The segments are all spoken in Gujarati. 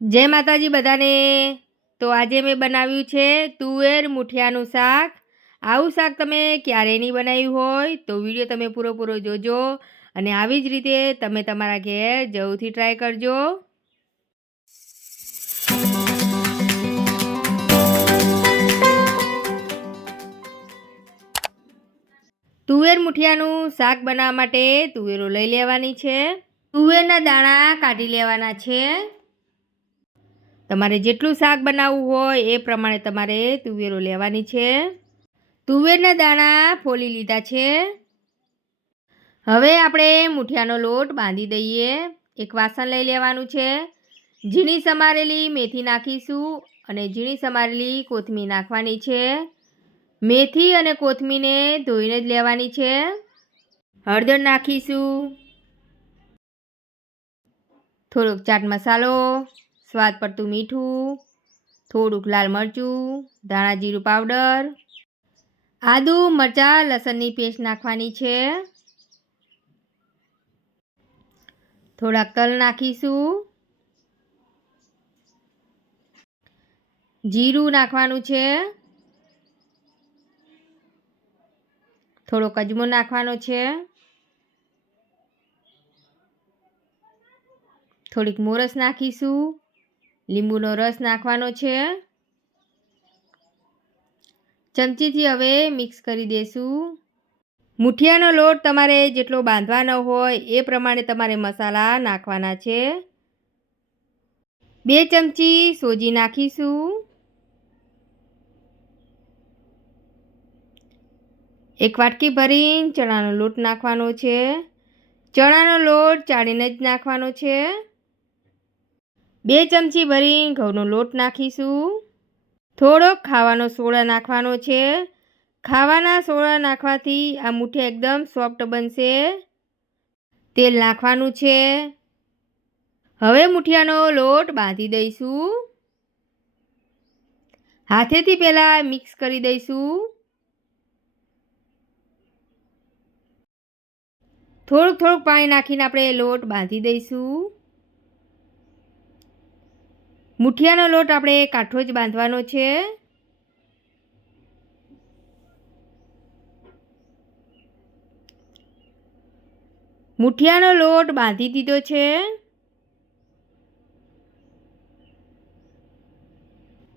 જય માતાજી બધાને। તો આજે મેં બનાવ્યું છે તુવેર મુઠિયાનું શાક। આવું શાક તમે ક્યારેય નહીં બનાવ્યું હોય તો વિડીયો તમે પૂરો જોજો અને આવી જ રીતે તમે તમારા ઘેર જરૂરથી ટ્રાય કરજો। તુવેર મુઠિયાનું શાક બનાવવા માટે તુવેરો લઈ લેવાની છે। તુવેરના દાણા કાઢી લેવાના છે। તમારે જેટલું શાક બનાવવું હોય એ પ્રમાણે તમારે તુવેરો લેવાની છે। તુવેરના દાણા ફોલી લીધા છે। હવે આપણે મુઠિયાનો લોટ બાંધી દઈએ। એક વાસણ લઈ લેવાનું છે। ઝીણી સમારેલી મેથી નાખીશું અને ઝીણી સમારેલી કોથમીર નાખવાની છે। મેથી અને કોથમીરને ધોઈને જ લેવાની છે। હળદર નાખીશું, થોડોક ચાટ મસાલો, સ્વાદ પડતું મીઠું, થોડુંક લાલ મરચું, ધાણા જીરું પાવડર, આદુ મરચાં લસણની પેસ્ટ નાખવાની છે। થોડાક તલ નાખીશું, જીરું નાખવાનું છે, થોડોક અજમો નાખવાનો છે, થોડીક મોરસ નાખીશું, લીંબુનો રસ નાખવાનો છે। ચમચીથી હવે મિક્સ કરી દેશું। મુઠિયાનો લોટ તમારે જેટલો બાંધવાનો હોય એ પ્રમાણે તમારે મસાલા નાખવાના છે। 2 ચમચી સોજી નાખીશું, 1 વાટકી ભરીને ચણાનો લોટ નાખવાનો છે। ચણાનો લોટ ચાળીને જ નાખવાનો છે। 2 ચમચી ભરીને ઘઉંનો લોટ નાખીશું। થોડોક ખાવાનો સોડા નાખવાનો છે। ખાવાના સોડા નાખવાથી આ મુઠિયા એકદમ સોફ્ટ બનશે। તેલ નાખવાનું છે। હવે મુઠિયાનો લોટ બાંધી દઈશું। હાથેથી પહેલાં મિક્સ કરી દઈશું। થોડુંક પાણી નાખીને આપણે લોટ બાંધી દઈશું। મુઠિયાનો લોટ આપણે કાઠો જ બાંધવાનો છે। મુઠિયાનો લોટ બાંધી દીધો છે।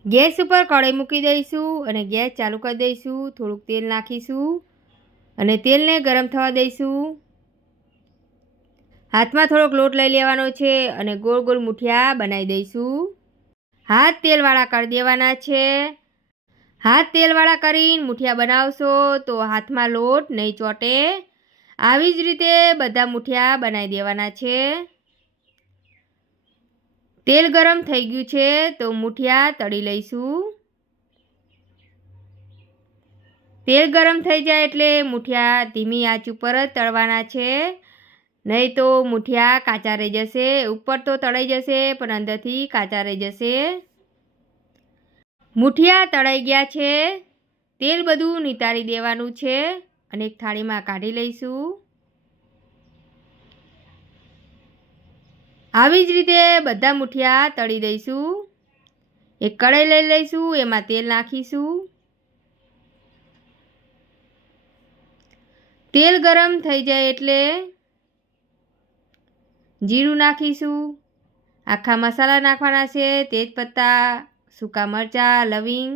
ગેસ ઉપર કઢાઈ મૂકી દઈશું અને ગેસ ચાલુ કરી દઈશું। થોડુંક તેલ નાખીશું અને તેલને ગરમ થવા દઈશું। હાથમાં થોડોક લોટ લઈ લેવાનો છે અને ગોળ ગોળ મુઠિયા બનાવી દઈશું। હાથ તેલવાળા કરી દેવાના છે। હાથ તેલવાળા કરીને મુઠિયા બનાવશો તો હાથમાં લોટ નહીં ચોંટે। આવી જ રીતે બધા મુઠિયા બનાવી દેવાના છે। તેલ ગરમ થઈ ગયું છે તો મુઠિયા તળી લઈશું। તેલ ગરમ થઈ જાય એટલે મુઠિયા ધીમી આંચ ઉપર જ તળવાના છે, નહીં તો મુઠિયા કાચા રહી જશે। ઉપર તો તળાઈ જશે પણ અંદરથી કાચા રહી જશે। મુઠિયા તળાઈ ગયા છે। તેલ બધું નિતારી દેવાનું છે અને એક થાળીમાં કાઢી લઈશું। આવી જ રીતે બધા મુઠિયા તળી દઈશું। એક કઢાઈ લઈ લઈશું, એમાં તેલ નાખીશું। તેલ ગરમ થઈ જાય એટલે જીરું નાખીશું। આખા મસાલા નાખવાના છે, તેજપત્તા, સૂકા મરચાં, લવિંગ,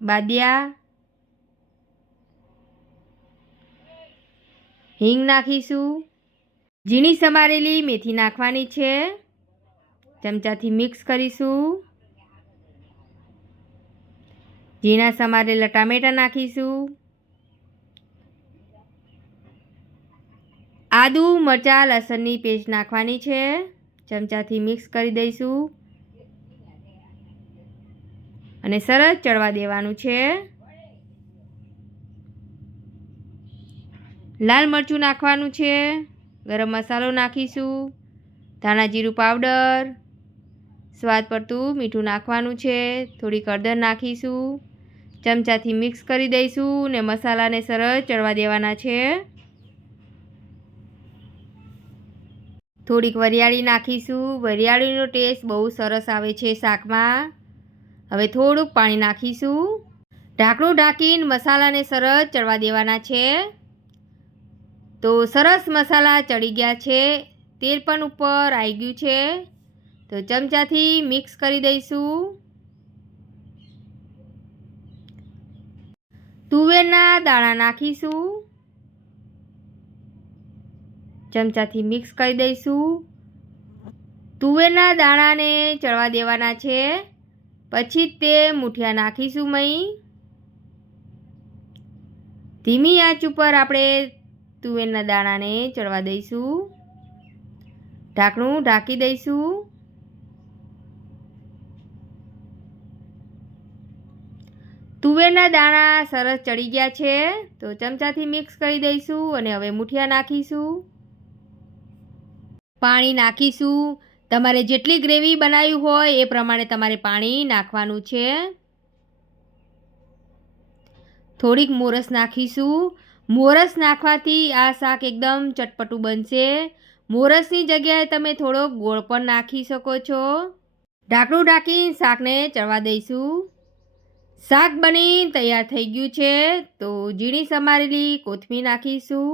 બાદિયા, હિંગ નાખીશું। ઝીણી સમારેલી મેથી નાખવાની છે। ચમચાથી મિક્સ કરીશું। ઝીણા સમારેલા ટામેટાં નાખીશું। આદુ મરચાં લસણની પેસ્ટ નાખવાની છે। ચમચાથી મિક્સ કરી દઈશું અને સરસ ચડવા દેવાનું છે। લાલ મરચું નાખવાનું છે। ગરમ મસાલો નાખીશું। ધાણા જીરું પાવડર, સ્વાદ પડતું મીઠું નાખવાનું છે। થોડીક હળદર નાખીશું। ચમચાથી મિક્સ કરી દઈશું ને મસાલાને સરસ ચડવા દેવાના છે। થોડીક વરિયાળી નાખીશું. વરિયાળીનો ટેસ્ટ બહુ સરસ આવે છે શાકમાં. હવે થોડુંક પાણી નાખીશું. ઢાંકણું ઢાંકીને મસાલાને સરસ ચડવા દેવાના છે. તો સરસ મસાલા ચડી ગયા છે. તેલ પણ ઉપર આવી ગયું છે. તો ચમચાથી મિક્સ કરી દઈશું. તુવેરના દાણા નાખીશું. ચમચાથી મિક્સ કરી દઈશું. તુવેરના દાણાને ચડવા દેવાના છે. પછી તે મૂઠિયા નાખીશું. ધીમી આંચ ઉપર આપણે તુવેરના દાણાને ચડવા દઈશું. ઢાંકણું ઢાંકી દઈશું. તુવેરના દાણા સરસ ચડી ગયા છે. તો ચમચાથી મિક્સ કરી દઈશું અને હવે મૂઠિયા નાખીશું. પાણી નાખીશું. તમારે જેટલી ગ્રેવી બનાવી હોય એ પ્રમાણે તમારે પાણી નાખવાનું છે. થોડીક મોરસ નાખીશું. મોરસ નાખવાથી આ શાક એકદમ ચટપટું બનશે. મોરસની જગ્યાએ તમે થોડોક ગોળ પણ નાખી શકો છો. ઢાંકણું ઢાંકીને શાકને ચડવા દઈશું. શાક બની તૈયાર થઈ ગયું છે. તો ઝીણી સમારેલી કોથમીર નાખીશું.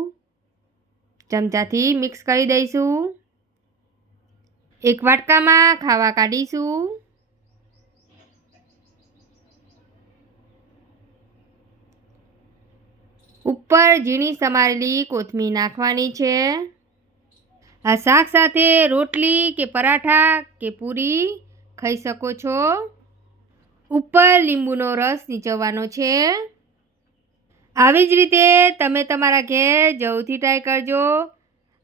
ચમચાથી મિક્સ કરી દઈશું. એક વાટકામાં ખાવા કાઢીશું. ઉપર ઝીણી સમારેલી કોથમીર નાખવાની છે. આ શાક સાથે રોટલી કે પરાઠા કે પૂરી ખાઈ શકો છો. ઉપર લીંબુનો રસ નીચોવવાનો છે. આવી જ રીતે તમે તમારા ઘેર જરૂરથી ટ્રાય કરજો.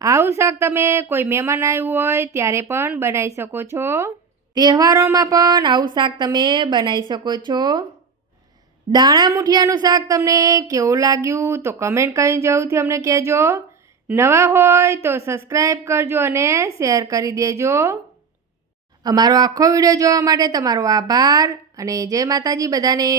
આવું શાક તમે કોઈ મહેમાન આવ્યું હોય ત્યારે પણ બનાવી શકો છો. તહેવારોમાં પણ આવું શાક તમે બનાવી શકો છો. દાણા મૂઠિયાનું શાક તમને કેવું લાગ્યું તો કમેન્ટ કરીને જરૂરથી અમને કહેજો. નવા હોય તો સબસ્ક્રાઈબ કરજો અને શેર કરી દેજો. અમારો આખો વિડીયો જોવા માટે તમારો આભાર અને જય માતાજી બધાને.